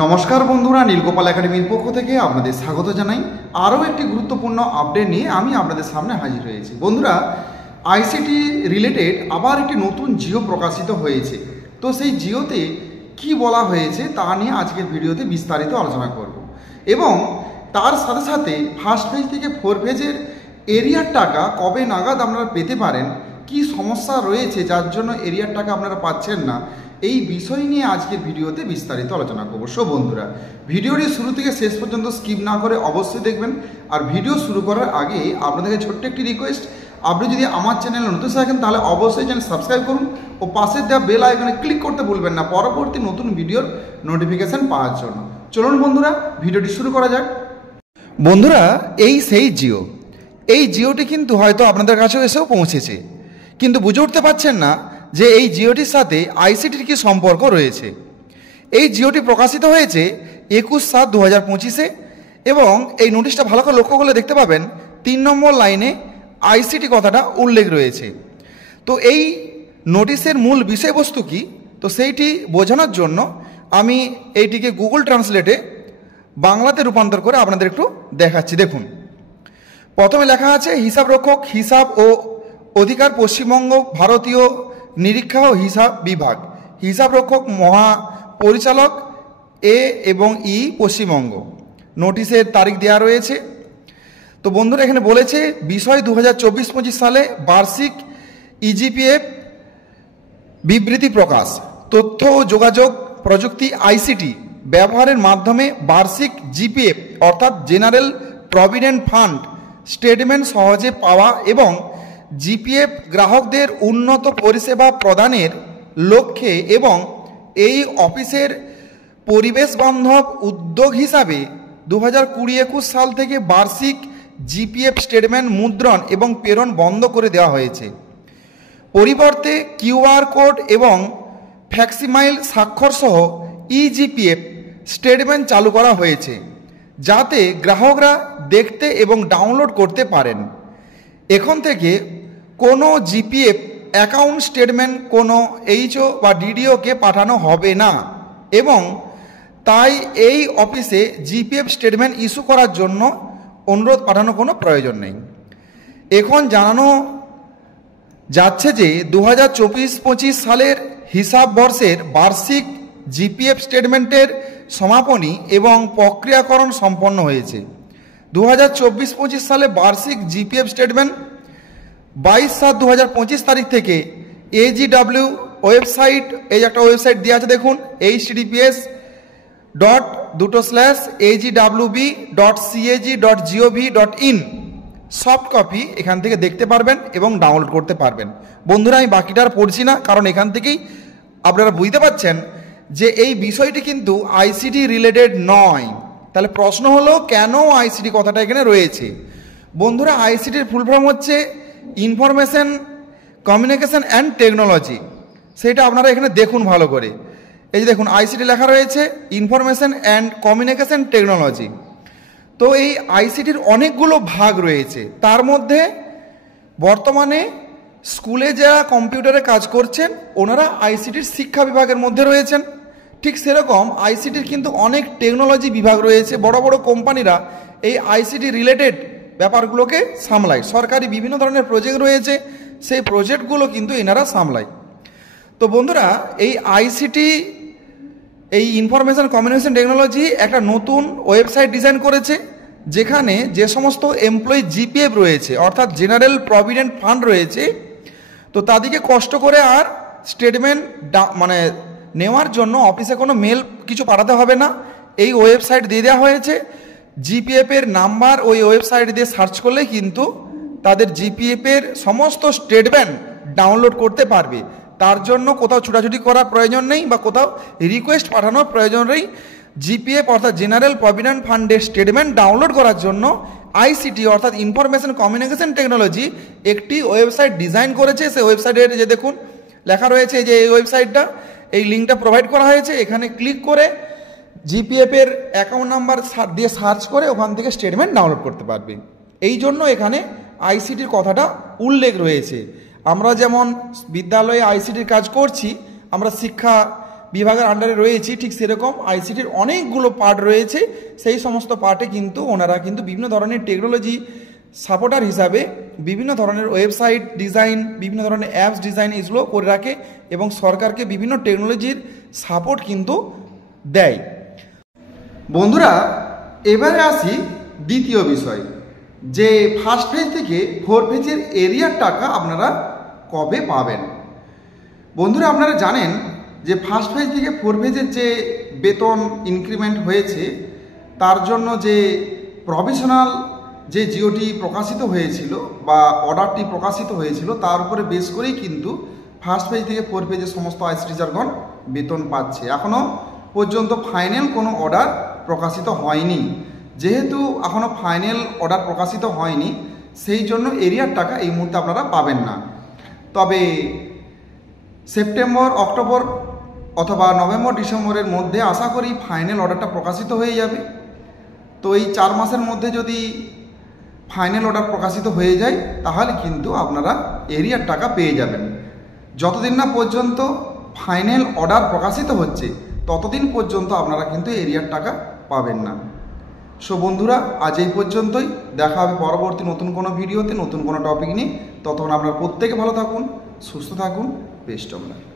নমস্কার বন্ধুরা, নীলগোপাল একাডেমির পক্ষ থেকে আপনাদের স্বাগত জানাই। আরও একটি গুরুত্বপূর্ণ আপডেট নিয়ে আমি আপনাদের সামনে হাজির হয়েছি। বন্ধুরা, আইসিটি রিলেটেড আবার একটি নতুন জিও প্রকাশিত হয়েছে। তো সেই জিওতে কি বলা হয়েছে তা নিয়ে আজকের ভিডিওতে বিস্তারিত আলোচনা করব এবং তার সাথে সাথে ফার্স্ট ফেজ থেকে ফোর ফেজের এরিয়ার টাকা কবে নাগাদ আপনারা পেতে পারেন, কি সমস্যা রয়েছে যার জন্য এরিয়ার টাকা আপনারা পাচ্ছেন না, এই বিষয় নিয়ে আজকের ভিডিওতে বিস্তারিত আলোচনা করব। সো বন্ধুরা, ভিডিওটি শুরু থেকে শেষ পর্যন্ত স্কিপ না করে অবশ্যই দেখবেন। আর ভিডিও শুরু করার আগে আপনাদেরকে ছোট্ট একটি রিকোয়েস্ট, আপনি যদি আমার চ্যানেলে নতুন থাকেন তাহলে অবশ্যই চ্যানেল সাবস্ক্রাইব করুন ও পাশের দেওয়া বেল আইকনে ক্লিক করতে ভুলবেন না পরবর্তী নতুন ভিডিওর নোটিফিকেশান পাওয়ার জন্য। চলুন বন্ধুরা, ভিডিওটি শুরু করা যাক। বন্ধুরা, এই সেই জিও, এই জিওটি কিন্তু হয়তো আপনাদের কাছেও এসেও পৌঁছেছে, কিন্তু বুঝে উঠতে পারছেন না যে এই জিওটির সাথে আইসিটির কী সম্পর্ক রয়েছে। এই জিওটি প্রকাশিত হয়েছে 21/7/2025-এ এবং এই নোটিশটা ভালো করে লক্ষ্য করলে দেখতে পাবেন 3 নম্বর লাইনে আইসিটি কথাটা উল্লেখ রয়েছে। তো এই নোটিশের মূল বিষয়বস্তু কী, তো সেইটি বোঝানোর জন্য আমি এইটিকে গুগল ট্রান্সলেটে বাংলাতে রূপান্তর করে আপনাদের একটু দেখাচ্ছি। দেখুন, প্রথমে লেখা আছে হিসাবরক্ষক হিসাব ও অধিকার পশ্চিমবঙ্গ ভারতীয় নিরীক্ষা ও হিসাব বিভাগ, হিসাবরক্ষক মহাপরিচালক এ এবং ই পশ্চিমবঙ্গ। নোটিশের তারিখ দেওয়া রয়েছে। তো বন্ধুরা, এখানে বলেছে বিষয় 2024-25 সালে বার্ষিক ইজিপিএফ বিবৃতি প্রকাশ, তথ্য ও যোগাযোগ প্রযুক্তি আইসিটি ব্যবহারের মাধ্যমে বার্ষিক জিপিএফ অর্থাৎ জেনারেল প্রভিডেন্ট ফান্ড স্টেটমেন্ট সহজে পাওয়া এবং জিপিএফ গ্রাহকদের উন্নত পরিষেবা প্রদানের লক্ষ্যে এবং এই অফিসের পরিবেশ বান্ধব উদ্যোগ হিসাবে 2020-21 সাল থেকে বার্ষিক জিপিএফ স্টেটমেন্ট মুদ্রণ এবং প্রেরণ বন্ধ করে দেওয়া হয়েছে। পরিবর্তে কিউআর কোড এবং ফ্যাক্সিমাইল স্বাক্ষরসহ ইজিপিএফ স্টেটমেন্ট চালু করা হয়েছে, যাতে গ্রাহকরা দেখতে এবং ডাউনলোড করতে পারেন। এখন থেকে কোনো জিপিএফ অ্যাকাউন্ট স্টেটমেন্ট কোনো এইচও বা ডিডিওকে পাঠানো হবে না এবং তাই এই অফিসে জিপিএফ স্টেটমেন্ট ইস্যু করার জন্য অনুরোধ পাঠানোর কোনো প্রয়োজন নেই। এখন জানানো যাচ্ছে যে 2024-25 সালের হিসাব বর্ষের বার্ষিক জিপিএফ স্টেটমেন্টের সমাপনী এবং প্রক্রিয়াকরণ সম্পন্ন হয়েছে। 2024-25 সালে বার্ষিক জিপিএফ স্টেটমেন্ট 22/7/2025 তারিখ থেকে AGW ওয়েবসাইট, এই একটা ওয়েবসাইট দেওয়া আছে দেখুন, https://agwb.cag.gov.in সফট কপি এখান থেকে দেখতে পারবেন এবং ডাউনলোড করতে পারবেন। বন্ধুরা, আমি বাকিটা আর পড়ছি না, কারণ এখান থেকেই আপনারা বুঝতে পারছেন যে এই বিষয়টি কিন্তু আইসিটি রিলেটেড নয়। তাহলে প্রশ্ন হলো, কেন আইসিটি কথাটা এখানে রয়েছে? বন্ধুরা, আইসিটির ফুল ফর্ম হচ্ছে ইনফরমেশন কমিউনিকেশন অ্যান্ড টেকনোলজি। সেটা আপনারা এখানে দেখুন ভালো করে। এই যে দেখুন, আইসিটি লেখা রয়েছে ইনফরমেশন অ্যান্ড কমিউনিকেশন টেকনোলজি। তো এই আইসিটির অনেকগুলো ভাগ রয়েছে। তার মধ্যে বর্তমানে স্কুলে যারা কম্পিউটারে কাজ করছেন ওনারা আইসিটির শিক্ষা বিভাগের মধ্যে রয়েছেন। ঠিক সেরকম আইসিটির কিন্তু অনেক টেকনোলজি বিভাগ রয়েছে। বড় বড় কোম্পানিরা এই আইসিটি রিলেটেড ব্যাপারগুলোকে সামলায়। সরকারি বিভিন্ন ধরনের প্রজেক্ট রয়েছে, সেই প্রজেক্টগুলো কিন্তু এনারা সামলায়। তো বন্ধুরা, এই আইসিটি, এই ইনফরমেশন কমিউনিকেশন টেকনোলজি একটা নতুন ওয়েবসাইট ডিজাইন করেছে, যেখানে যে সমস্ত এমপ্লয়ি জিপিএফ রয়েছে অর্থাৎ জেনারেল প্রভিডেন্ট ফান্ড রয়েছে, তো তাদেরকে কষ্ট করে আর স্টেটমেন্ট মানে নেওয়ার জন্য অফিসে কোনো মেল কিছু পাঠাতে হবে না। এই ওয়েবসাইট দিয়ে দেওয়া হয়েছে। জিপিএফের নাম্বার ওই ওয়েবসাইট দিয়ে সার্চ করলেই কিন্তু তাদের জিপিএফের সমস্ত স্টেটমেন্ট ডাউনলোড করতে পারবে। তার জন্য কোথাও ছুটাছুটি করার প্রয়োজন নেই বা কোথাও রিকোয়েস্ট পাঠানোর প্রয়োজন নেই। জিপিএফ অর্থাৎ জেনারেল প্রভিডেন্ট ফান্ডের স্টেটমেন্ট ডাউনলোড করার জন্য আইসিটি অর্থাৎ ইনফরমেশন কমিউনিকেশন টেকনোলজি একটি ওয়েবসাইট ডিজাইন করেছে। সেই ওয়েবসাইটের যে দেখুন লেখা রয়েছে যে এই ওয়েবসাইটটা, এই লিঙ্কটা প্রোভাইড করা হয়েছে। এখানে ক্লিক করে জিপিএফের অ্যাকাউন্ট নাম্বার দিয়ে সার্চ করে ওখান থেকে স্টেটমেন্ট ডাউনলোড করতে পারবে। এই জন্য এখানে আইসিটির কথাটা উল্লেখ রয়েছে। আমরা যেমন বিদ্যালয়ে আইসিটির কাজ করছি, আমরা শিক্ষা বিভাগের আন্ডারে রয়েছি, ঠিক সেরকম আইসিটির অনেকগুলো পার্ট রয়েছে। সেই সমস্ত পার্টে কিন্তু ওনারা কিন্তু বিভিন্ন ধরনের টেকনোলজি সাপোর্টার হিসাবে বিভিন্ন ধরনের ওয়েবসাইট ডিজাইন, বিভিন্ন ধরনের অ্যাপস ডিজাইন এগুলো করে রাখে এবং সরকারকে বিভিন্ন টেকনোলজির সাপোর্ট কিন্তু দেয়। বন্ধুরা, এবারে আসি দ্বিতীয় বিষয়, যে ফার্স্ট ফেজ থেকে 4 ফেজের এরিয়ার টাকা আপনারা কবে পাবেন। বন্ধুরা, আপনারা জানেন যে ফার্স্ট ফেজ থেকে 4 ফেজের যে বেতন ইনক্রিমেন্ট হয়েছে, তার জন্য যে প্রভিশনাল যে জিওটি প্রকাশিত হয়েছিল বা অর্ডারটি প্রকাশিত হয়েছিল, তার উপরে বেস করেই কিন্তু ফার্স্ট ফেজ থেকে 4 ফেজের সমস্ত আইসি টিচারগণ বেতন পাচ্ছে। এখনও পর্যন্ত ফাইনাল কোনো অর্ডার প্রকাশিত হয়নি। যেহেতু এখনও ফাইনাল অর্ডার প্রকাশিত হয়নি, সেই জন্য এরিয়ার টাকা এই মুহূর্তে আপনারা পাবেন না। তবে সেপ্টেম্বর, অক্টোবর অথবা নভেম্বর, ডিসেম্বরের মধ্যে আশা করি ফাইনাল অর্ডারটা প্রকাশিত হয়ে যাবে। তো এই 4 মাসের মধ্যে যদি ফাইনাল অর্ডার প্রকাশিত হয়ে যায়, তাহলে কিন্তু আপনারা এরিয়ার টাকা পেয়ে যাবেন। যতদিন না পর্যন্ত ফাইনাল অর্ডার প্রকাশিত হচ্ছে, ততদিন পর্যন্ত আপনারা কিন্তু এরিয়ার টাকা পাবেন না। সো বন্ধুরা, আজ এই পর্যন্তই। দেখা হবে পরবর্তী নতুন কোনো ভিডিওতে, নতুন কোনো টপিক নিয়ে। ততক্ষণ আপনারা প্রত্যেকে ভালো থাকুন, সুস্থ থাকুন, বেস্ট অফ লাক।